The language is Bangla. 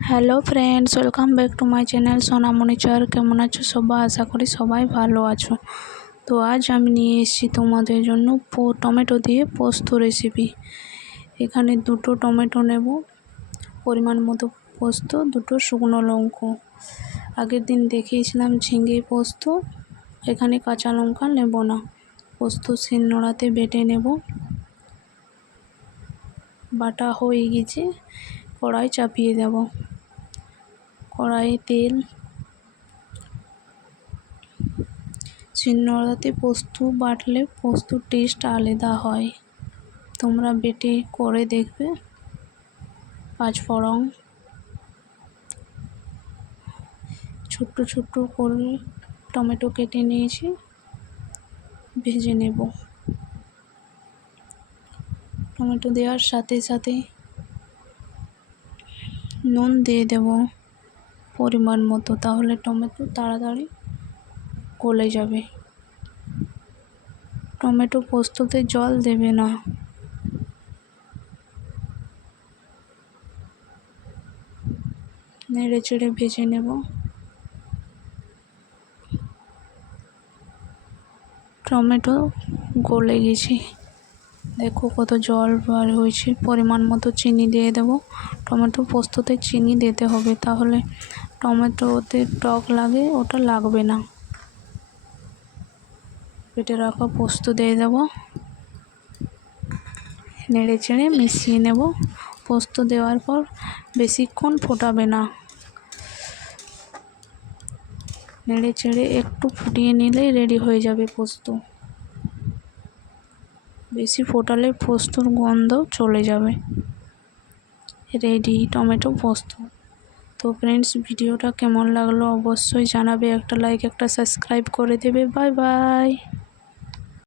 Hello friends, welcome back to my channel সোনামণি চার। কেমন আছো সবাই? আশা করি সবাই ভালো আছো। তো আজ আমি নিয়ে এসেছি তোমাদের জন্য টমেটো দিয়ে পোস্ত রেসিপি। এখানে দুটো টমেটো নেব, পরিমাণ মতো পোস্ত, দুটো শুকনো লঙ্কা। আগের দিন দেখিয়েছিলাম ঝিঙে পোস্ত, এখানে কাঁচা লঙ্কা নেব না। পোস্ত শিলনোড়াতে বেটে নেব। বাটা হয়ে গেছে, কড়াই চাপিয়ে দেব। কড়াইয়ে তেল, শিলনোড়াতে পোস্ত বাটলে পোস্তর টেস্ট আলাদা হয়, তোমরা বেটে করে দেখবে। পাঁচফোড়ন, ছোট্ট ছোট্ট করে টমেটো কেটে নিয়েছি, ভেজে নেব। টমেটো দেওয়ার সাথে সাথে নুন দিয়ে দেব পরিমাণ মতো, তাহলে টমেটো তাড়াতাড়ি গলে যাবে। টমেটো পোস্ততে জল দেবে না। নেড়ে চেড়ে ভেজে নেব। টমেটো গলে গেছে, দেখো কত জল বার হয়েছে। পরিমাণ মতো চিনি দিয়ে দেব। টমেটো পোস্ততে চিনি দিতে হবে, তাহলে টমেটোতে টক লাগে, ওটা লাগবে না। বেটে রাখা পোস্ত দিয়ে দেব, নেড়ে চেড়ে মিশিয়ে নেব। পোস্ত দেওয়ার পর বেশিক্ষণ ফোটাবে না, নেড়ে চেড়ে একটু ফুটিয়ে নিলেই রেডি হয়ে যাবে পোস্ত। বেশি ফোটালে পোস্তর গন্ধ চলে যাবে। রেডি টমেটো পোস্ত। তো ফ্রেন্ডস, ভিডিওটা কেমন লাগলো অবশ্যই জানাবে। একটা লাইক, একটা সাবস্ক্রাইব করে দেবে। Bye bye.